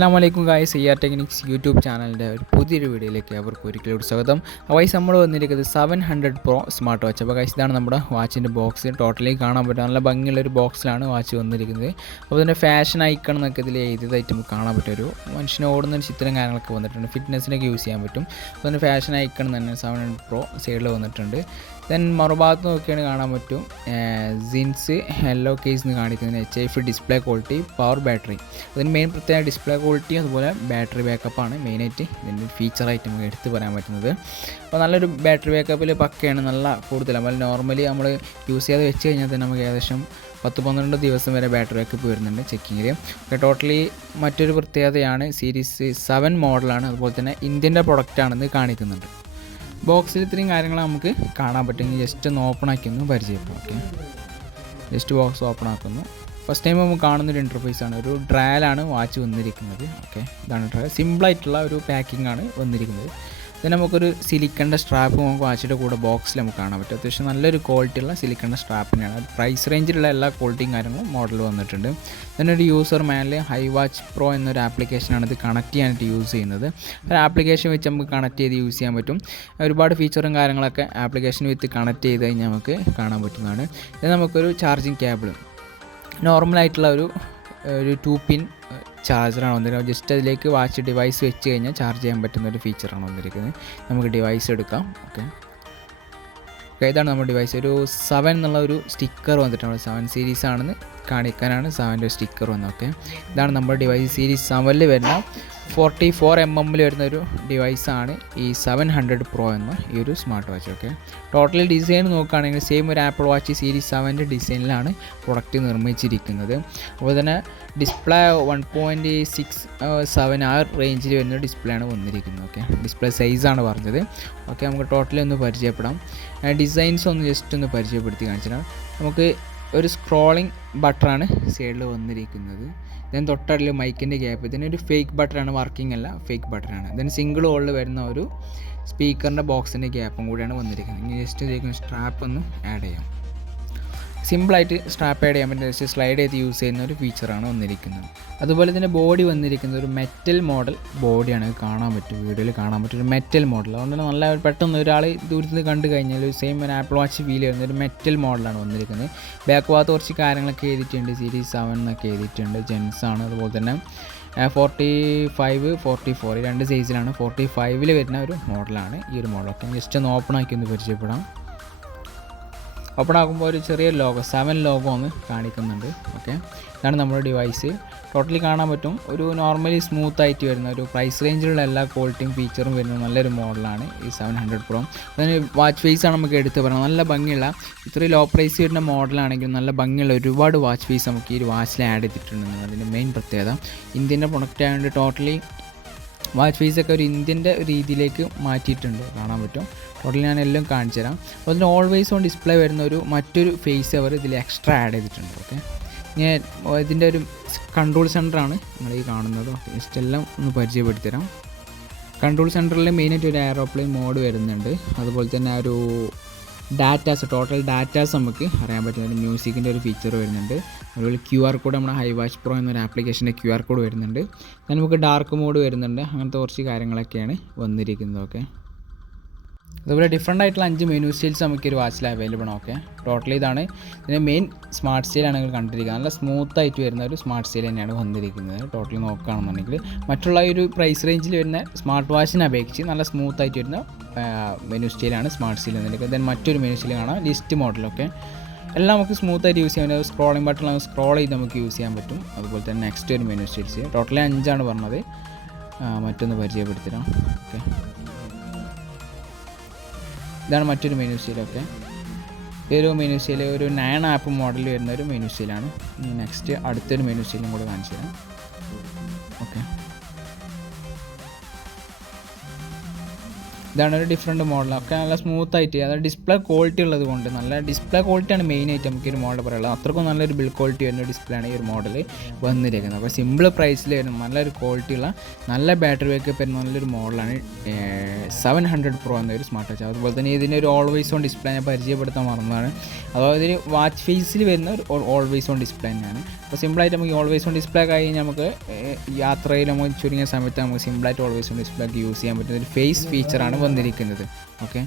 Assalamualaikum guys, technics YouTube ചാനലിൻ്റെ ഒരു പുതിയൊരു വീഡിയോയിലേക്ക് അവർക്ക് ഒരിക്കലും സ്വാഗതം. ഗൈസ് നമ്മൾ വന്നിരിക്കുന്നത് 700 Pro സ്മാർട്ട് വാച്ച്. അപ്പോൾ ഗൈസ് ഇതാണ് നമ്മുടെ വാച്ചിൻ്റെ ബോക്സ്. ടോട്ടലി കാണാൻ പറ്റും, നല്ല ഭംഗിയുള്ളൊരു ബോക്സിലാണ് വാച്ച് വന്നിരിക്കുന്നത്. അപ്പോൾ ഇതിൻ്റെ ഫാഷൻ ഐക്കൺ എന്നൊക്കെ ഇതിൽ എഴുതിയതായിട്ട് നമുക്ക് കാണാൻ പറ്റും. ഒരു മനുഷ്യനെ ഓടുന്ന ചിത്രം കാര്യങ്ങളൊക്കെ വന്നിട്ടുണ്ട്, ഫിറ്റ്നസ്സിനൊക്കെ യൂസ് ചെയ്യാൻ പറ്റും. അപ്പോൾ അതിൻ്റെ ഫാഷൻ ഐക്കൺ തന്നെ 700 Pro സൈഡിൽ വന്നിട്ടുണ്ട്. ദെൻ മറുഭാഗത്ത് നോക്കിയാണ് കാണാൻ പറ്റും സിൻസ് യെല്ലോ കേസ് എന്ന് കാണിക്കുന്നതിന് HIF display quality, power battery. അതിന് മെയിൻ പ്രത്യേക ഡിസ്പ്ലേ ക്വാളിറ്റി അതുപോലെ ബാറ്ററി ബാക്കപ്പാണ് മെയിനായിട്ട് ഇതിൻ്റെ ഫീച്ചറായിട്ട് നമുക്ക് എടുത്ത് പറയാൻ പറ്റുന്നത്. അപ്പോൾ നല്ലൊരു ബാറ്ററി ബാക്കപ്പിൽ പക്കയാണ്, നല്ല കൂടുതലാണ്. നമ്മൾ നോർമലി നമ്മൾ യൂസ് ചെയ്ത് വെച്ച് കഴിഞ്ഞാൽ തന്നെ നമുക്ക് ഏകദേശം 10-12 ദിവസം വരെ ബാറ്ററി ബാക്കപ്പ് വരുന്നുണ്ട് ചെക്കിങ്ങിൽ. ടോട്ടലി മറ്റൊരു പ്രത്യേകതയാണ് സീരീസ് 7 മോഡലാണ്, അതുപോലെ തന്നെ ഇന്ത്യൻ്റെ പ്രൊഡക്റ്റാണെന്ന് കാണിക്കുന്നുണ്ട്. ബോക്സിൽ ഇത്രയും കാര്യങ്ങൾ നമുക്ക് കാണാൻ പറ്റുമെങ്കിൽ ജസ്റ്റ് ഒന്ന് ഓപ്പൺ ആക്കി ഒന്ന് പരിചയപ്പെടും. ഓക്കെ, ജസ്റ്റ് ബോക്സ് ഓപ്പൺ ആക്കുന്നു. ഫസ്റ്റ് ടൈം നമുക്ക് കാണുന്നൊരു ഇൻ്റർഫേസാണ്. ഒരു ഡ്രയലാണ് വാച്ച് വന്നിരിക്കുന്നത്. ഓക്കെ, ഇതാണ് ഡ്രയൽ. സിമ്പിളായിട്ടുള്ള ഒരു പാക്കിംഗ് ആണ് വന്നിരിക്കുന്നത്. then നമുക്കൊരു സിലിക്കണിൻ്റെ സ്ട്രാപ്പ് നമുക്ക് വാച്ചിൻ്റെ കൂടെ ബോക്സിൽ നമുക്ക് കാണാൻ പറ്റും. അത്യാവശ്യം നല്ലൊരു ക്വാളിറ്റിയുള്ള സിലിക്കണിൻ്റെ സ്ട്രാപ്പിനെയാണ്. പ്രൈസ് റേഞ്ചിലുള്ള എല്ലാ ക്വാളിറ്റിയും കാര്യങ്ങളും മോഡൽ വന്നിട്ടുണ്ട്. then ഒരു യൂസർ മാനിൽ ഹൈ വാച്ച് പ്രോ എന്നൊരു ആപ്ലിക്കേഷനാണ് ഇത് കണക്ട് ചെയ്യാനായിട്ട് യൂസ് ചെയ്യുന്നത്. ഒരു ആപ്ലിക്കേഷൻ വെച്ച് നമുക്ക് കണക്ട് ചെയ്ത് യൂസ് ചെയ്യാൻ പറ്റും. ഒരുപാട് ഫീച്ചറും കാര്യങ്ങളൊക്കെ ആപ്ലിക്കേഷൻ വിത്ത് കണക്ട് ചെയ്ത് കഴിഞ്ഞാൽ നമുക്ക് കാണാൻ പറ്റുന്നതാണ്. ഇത് നമുക്കൊരു ചാർജിങ് കേബിൾ നോർമലായിട്ടുള്ള ഒരു 2 പിൻ ചാർജറാണ് വന്നിരിക്കുന്നത്. ജസ്റ്റ് അതിലേക്ക് വാച്ച് ഡിവൈസ് വെച്ച് കഴിഞ്ഞാൽ ചാർജ് ചെയ്യാൻ പറ്റുന്ന ഒരു ഫീച്ചറാണ് വന്നിരിക്കുന്നത്. നമുക്ക് ഡിവൈസ് എടുക്കാം. ഓക്കെ, ഇതാണ് നമ്മുടെ ഡിവൈസ്. ഒരു 7 എന്നുള്ള ഒരു സ്റ്റിക്കർ വന്നിട്ടുണ്ട്. 7 സീരീസ് ആണെന്ന് കാണിക്കാനാണ് 7ൻ്റെ ഒരു സ്റ്റിക്കർ വന്നത്. ഓക്കെ, ഇതാണ് നമ്മുടെ ഡിവൈസ്. സീരീസ് 7ൽ വരുന്ന 44 mm വരുന്ന ഒരു ഡിവൈസാണ് ഈ 700 Pro എന്ന ഈ ഒരു smart watch. Okay, total design നോക്കുകയാണെങ്കിൽ സെയിം ഒരു ആപ്പിൾ വാച്ച് സീരീസ് 7ൻ്റെ ഡിസൈനിലാണ് പ്രൊഡക്റ്റ് നിർമ്മിച്ചിരിക്കുന്നത്. അപ്പോൾ തന്നെ ഡിസ്പ്ലേ 1.67 ആ റേഞ്ചിൽ വരുന്ന ഡിസ്പ്ലേ ആണ് വന്നിരിക്കുന്നത്. ഓക്കെ, ഡിസ്പ്ലേ സൈസാണ് പറഞ്ഞത്. ഓക്കെ, നമുക്ക് ടോട്ടലി ഒന്ന് പരിചയപ്പെടാം. ഡിസൈൻസ് ഒന്ന് ജസ്റ്റ് ഒന്ന് പരിചയപ്പെടുത്തി കാണിച്ചിടാം. നമുക്ക് ഒരു സ്ക്രോളിംഗ് ബട്ടറാണ് സൈഡിൽ വന്നിരിക്കുന്നത്. ദെൻ തൊട്ടടിൽ മൈക്കിൻ്റെ ഗ്യാപ്പ്. ഇതിനൊരു ഫേക്ക് ബട്ടറാണ്, വർക്കിംഗ് അല്ല, ഫേക്ക് ബട്ടറാണ്. ദെൻ സിംഗിൾ ഹോളിൽ വരുന്ന ഒരു സ്പീക്കറിൻ്റെ ബോക്സിൻ്റെ ഗ്യാപ്പും കൂടിയാണ് വന്നിരിക്കുന്നത്. ഇനി ജസ്റ്റ് ഇതിലേക്ക് സ്ട്രാപ്പ് ഒന്ന് ആഡ് ചെയ്യാം. സിമ്പിളായിട്ട് സ്ട്രാപ്പ് ആഡ് ചെയ്യാൻ പറ്റുന്ന ജസ്റ്റ് സ്ലൈഡ് ചെയ്ത് യൂസ് ചെയ്യുന്ന ഒരു ഫീച്ചറാണ് വന്നിരിക്കുന്നത്. അതുപോലെ തന്നെ ബോഡി വന്നിരിക്കുന്നത് ഒരു മെറ്റൽ മോഡൽ ബോഡിയാണ്. കാണാൻ പറ്റും, വീഡിയോയിൽ കാണാൻ പറ്റും, ഒരു മെറ്റൽ മോഡൽ. അതുകൊണ്ട് തന്നെ നല്ല പെട്ടെന്ന് ഒരാൾ ദൂരത്ത് നിന്ന് കണ്ടു കഴിഞ്ഞാൽ സെയിം ഒരു ആപ്പിൾ വാച്ച് ഫീൽ ചെയ്യുന്ന ഒരു മെറ്റൽ മോഡലാണ് വന്നിരിക്കുന്നത്. ബാക്ക് ഭാഗത്ത് കുറച്ച് കാര്യങ്ങളൊക്കെ എഴുതിയിട്ടുണ്ട്. സീരീസ് 7 എന്നൊക്കെ എഴുതിയിട്ടുണ്ട്. ജെൻസാണ്. അതുപോലെ തന്നെ 45, 44 രണ്ട് സൈസിലാണ്. 45ൽ വരുന്ന ഒരു മോഡലാണ് ഈ ഒരു മോഡൽ. ഓക്കെ, ജസ്റ്റ് ഒന്ന് ഓപ്പൺ ആക്കി ഒന്ന് പരിചയപ്പെടാം. ഓപ്പൺ ആക്കുമ്പോൾ ഒരു ചെറിയ ലോഗോ 7 ലോഗോ ഒന്ന് കാണിക്കുന്നുണ്ട്. ഓക്കെ, ഇതാണ് നമ്മുടെ ഡിവൈസ്. ടോട്ടലി കാണാൻ പറ്റും ഒരു നോർമലി സ്മൂത്ത് ആയിട്ട് വരുന്ന ഒരു പ്രൈസ് റേഞ്ചിലുള്ള എല്ലാ ക്വാളിറ്റിയും ഫീച്ചറും വരുന്ന നല്ലൊരു മോഡലാണ് ഈ 700 Pro. അതിന് വാച്ച് ഫേസാണ് നമുക്ക് എടുത്ത് പറയുന്നത്. നല്ല ഭംഗിയുള്ള ഇത്രയും ലോ പ്രൈസ് വരുന്ന മോഡലാണെങ്കിലും നല്ല ഭംഗിയുള്ള ഒരുപാട് വാച്ച് ഫേസ് നമുക്ക് ഈ ഒരു വാച്ചിൽ ആഡ് ചെയ്തിട്ടുണ്ട്. അതിൻ്റെ മെയിൻ പ്രത്യേകത ഇന്ത്യൻ്റെ പ്രൊഡക്റ്റ് ആയതുകൊണ്ട് ടോട്ടലി വാച്ച് ഫേസൊക്കെ ഒരു ഇന്ത്യൻ്റെ രീതിയിലേക്ക് മാറ്റിയിട്ടുണ്ട്, കാണാൻ പറ്റും. ടോട്ടലി ഞാൻ എല്ലാം കാണിച്ചു തരാം. അപ്പോൾ അതിന് ഓൾവേസ് ഓൺ ഡിസ്പ്ലേ വരുന്ന ഒരു മറ്റൊരു ഫേസ് അവർ ഇതിൽ എക്സ്ട്രാ ആഡ് ചെയ്തിട്ടുണ്ട്. ഓക്കെ, ഞാൻ ഇതിൻ്റെ ഒരു കൺട്രോൾ സെൻറ്ററാണ് നമ്മൾ ഈ കാണുന്നത്. ഓക്കെ, ജസ്റ്റ് എല്ലാം ഒന്ന് പരിചയപ്പെടുത്തി തരാം. കൺട്രോൾ സെൻറ്ററിൽ മെയിനായിട്ട് ഒരു എയറോപ്ലെയിൻ മോഡ് വരുന്നുണ്ട്. അതുപോലെ തന്നെ ഒരു ഡാറ്റാസ്, ടോട്ടൽ ഡാറ്റാസ് നമുക്ക് അറിയാൻ പറ്റുന്ന മ്യൂസിക്കിൻ്റെ ഒരു ഫീച്ചർ വരുന്നുണ്ട്. അതുപോലെ QR കോഡ്, നമ്മുടെ ഹൈ വാച്ച് പ്രോ എന്നൊരു ആപ്ലിക്കേഷൻ്റെ QR കോഡ് വരുന്നുണ്ട്. then നമുക്ക് ഡാർക്ക് മോഡ് വരുന്നുണ്ട്. അങ്ങനത്തെ കുറച്ച് കാര്യങ്ങളൊക്കെയാണ് വന്നിരിക്കുന്നത്. ഓക്കെ, അതുപോലെ ഡിഫറെൻ്റ് ആയിട്ടുള്ള 5 മെനു സ്റ്റൈൽസ് നമുക്ക് ഒരു വാച്ചിൽ അവൈലബിൾ ആണ്. ഓക്കെ, ടോട്ടലി ഇതാണ് ഇതിൻ്റെ മെയിൻ സ്മാർട്ട് സ്റ്റൈലാണ് നിങ്ങൾ കണ്ടിരിക്കുന്നത്. നല്ല സ്മൂത്ത് ആയിട്ട് വരുന്ന ഒരു സ്മാർട്ട് സ്റ്റൈൽ തന്നെയാണ് വന്നിരിക്കുന്നത്. ടോട്ടലി നോക്കുകയാണെന്നുണ്ടെങ്കിൽ മറ്റുള്ള ഒരു പ്രൈസ് റേഞ്ചിൽ വരുന്ന സ്മാർട്ട് വാച്ചിനെ അപേക്ഷിച്ച് നല്ല സ്മൂത്ത് ആയിട്ട് വരുന്ന മെനു സ്റ്റൈലാണ് സ്മാർട്ട് സ്റ്റൈൽ വന്നിരിക്കുന്നത്. ദെൻ മറ്റൊരു മെനു സ്റ്റൈൽ കാണാം, ലിസ്റ്റ് മോഡലൊക്കെ എല്ലാം നമുക്ക് സ്മൂത്തായിട്ട് യൂസ് ചെയ്യാൻ പറ്റും. സ്ക്രോളിംഗ് ബട്ടൺ നമുക്ക് സ്ക്രോൾ ചെയ്ത് നമുക്ക് യൂസ് ചെയ്യാൻ പറ്റും. അതുപോലെ തന്നെ നെക്സ്റ്റ് ഒരു മെനു സ്റ്റൈൽസ് ടോട്ടലി 5 പറഞ്ഞത്. മറ്റൊന്ന് പരിചയപ്പെടുത്തരാം. ഓക്കെ, ഇതാണ് മറ്റൊരു മെനു സ്റ്റൈൽ. ഓക്കെ, ഈ ഒരു മെനു സ്റ്റൈൽ ഒരു 9 ആപ്പ് മോഡലിൽ വരുന്ന ഒരു മെനു സ്റ്റൈലാണ്. ഇനി നെക്സ്റ്റ് അടുത്തൊരു മെനു സ്റ്റൈലും കൂടെ കാണിച്ചു തരാം. ഓക്കെ, ഇതാണ് ഒരു ഡിഫറെൻറ്റ് മോഡൽ. ഒക്കെ നല്ല സ്മൂത്തായിട്ട്, അതായത് ഡിസ്പ്ലേ ക്വാളിറ്റി ഉള്ളത് കൊണ്ട്, നല്ല ഡിസ്പ്ലേ ക്വാളിറ്റിയാണ് മെയിനായിട്ട് നമുക്ക് ഈ ഒരു മോഡൽ പറയുള്ളത്. അത്രക്കും നല്ലൊരു ബിൽഡ് ക്വാളിറ്റി വരുന്ന ഡിസ്പ്ലേ ആണ് ഈ ഒരു മോഡൽ വന്നിരിക്കുന്നത്. അപ്പോൾ സിമ്പിൾ പ്രൈസിൽ വരുന്ന നല്ലൊരു ക്വാളിറ്റിയുള്ള നല്ല ബാറ്ററി ബാക്കപ്പ് വരുന്ന നല്ലൊരു മോഡലാണ് 700 Pro എന്നൊരു സ്മാർട്ട് വാച്ച്. അതുപോലെ തന്നെ ഇതിൻ്റെ ഒരു ഓൾവേസ് ഓൺ ഡിസ്പ്ലേ ഞാൻ പരിചയപ്പെടുത്താൻ മറന്നതാണ്. അതായത് ഇതിന് വാച്ച് ഫേസിൽ വരുന്ന ഒരു ഓൾവേസ് ഓൺ ഡിസ്പ്ലേ തന്നെയാണ്. അപ്പോൾ സിമ്പിളായിട്ട് നമുക്ക് ഓൾവേസ് ഓൺ ഡിസ്പ്ലേ കഴിഞ്ഞ് നമുക്ക് യാത്രയിൽ നമുക്ക് ചുരുങ്ങിയ സമയത്ത് നമുക്ക് സിമ്പിളായിട്ട് ഓൾവേസ് ഓൺ ഡിസ്പ്ലേ യൂസ് ചെയ്യാൻ പറ്റുന്ന ഒരു ഫേസ് ഫീച്ചറാണ് വന്നിരിക്കുന്നത്. ഓക്കെ,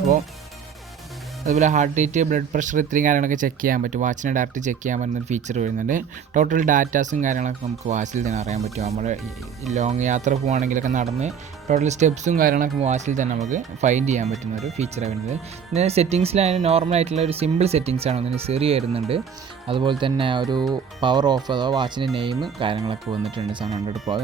അപ്പോൾ അതുപോലെ ഹാർട്ട് റേറ്റ്, ബ്ലഡ് പ്രഷർ, ഇത്രയും കാര്യങ്ങളൊക്കെ ചെക്ക് ചെയ്യാൻ പറ്റും. വാച്ചിനെ ഡയറക്റ്റ് ചെക്ക് ചെയ്യാൻ പറ്റുന്ന ഒരു ഫീച്ചർ വരുന്നുണ്ട്. ടോട്ടൽ ഡാറ്റാസും കാര്യങ്ങളൊക്കെ നമുക്ക് വാച്ചിൽ തന്നെ അറിയാൻ പറ്റും. നമ്മൾ ലോങ് യാത്ര പോകുകയാണെങ്കിലൊക്കെ നടന്ന് ടോട്ടൽ സ്റ്റെപ്സും കാര്യങ്ങളൊക്കെ വാച്ചിൽ തന്നെ നമുക്ക് ഫൈൻഡ് ചെയ്യാൻ പറ്റുന്ന ഒരു ഫീച്ചറാണ് വരുന്നത്. പിന്നെ സെറ്റിങ്സിലായാലും നോർമലായിട്ടുള്ള ഒരു സിമ്പിൾ സെറ്റിങ്സാണ്. ഒന്നിന് സെറി വരുന്നുണ്ട്. അതുപോലെ തന്നെ ഒരു പവർ ഓഫ് അഥവാ വാച്ചിൻ്റെ നെയിം കാര്യങ്ങളൊക്കെ വന്നിട്ടുണ്ട് 700 Pro.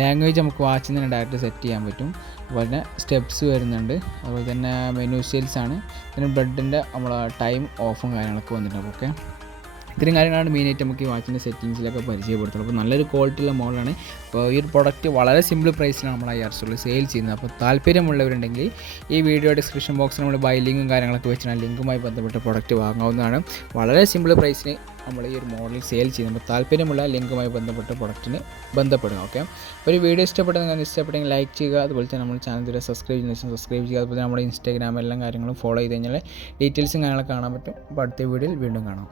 ലാംഗ്വേജ് നമുക്ക് വാച്ചിൽ തന്നെ ഡയറക്റ്റ് സെറ്റ് ചെയ്യാൻ പറ്റും. അതുപോലെ തന്നെ സ്റ്റെപ്സ് വരുന്നുണ്ട്. അതുപോലെ തന്നെ മെനു സെയിൽസ് ആണ്. പിന്നെ ബ്ലഡിൻ്റെ നമ്മൾ ടൈം ഓഫും കാര്യങ്ങളൊക്കെ വന്നിട്ടുണ്ട്. ഓക്കെ, ഇത്രയും കാര്യങ്ങളാണ് മെയിനായിട്ട് നമുക്ക് ഈ വാച്ചിൻ്റെ സെറ്റിങ്സിലൊക്കെ പരിചയപ്പെടുത്തുന്നത്. അപ്പോൾ നല്ലൊരു ക്വാളിറ്റിയുള്ള മോഡലാണ്. അപ്പോൾ ഈ ഒരു പ്രൊഡക്റ്റ് വളരെ സിമ്പിൾ പ്രൈസിലാണ് നമ്മൾ IRSൽ സെയിൽ ചെയ്യുന്നത്. അപ്പോൾ താല്പര്യമുള്ളവരുണ്ടെങ്കിൽ ഈ വീഡിയോ ഡിസ്ക്രിപ്ഷൻ ബോക്സിൽ നമ്മൾ ബൈ ലിങ്കും കാര്യങ്ങളൊക്കെ വെച്ചിട്ടാണ് ലിങ്കുമായി ബന്ധപ്പെട്ട പ്രൊഡക്റ്റ് വാങ്ങാവുന്നതാണ്. വളരെ സിമ്പിൾ പ്രൈസിന് നമ്മൾ ഈ ഒരു മോഡൽ സെയിൽ ചെയ്യുന്നത്. അപ്പോൾ താല്പര്യമുള്ള ലിങ്കുമായി ബന്ധപ്പെട്ട പ്രൊഡക്റ്റിന് ബന്ധപ്പെടുക. ഓക്കെ, ഒരു വീഡിയോ ഇഷ്ടപ്പെട്ടെങ്കിൽ ലൈക്ക് ചെയ്യുക. അതുപോലെ തന്നെ നമ്മൾ ചാനൽ ഇതുവരെ സബ്സ്ക്രൈബ് ചെയ്യുക. അതുപോലെ നമ്മുടെ ഇൻസ്റ്റാഗ്രാം എല്ലാ കാര്യങ്ങളും ഫോളോ ചെയ്ത് കഴിഞ്ഞാൽ ഡീറ്റെയിൽസും കാര്യങ്ങളൊക്കെ കാണാൻ പറ്റും. അപ്പോൾ അടുത്ത വീഡിയോയിൽ വീണ്ടും കാണാം.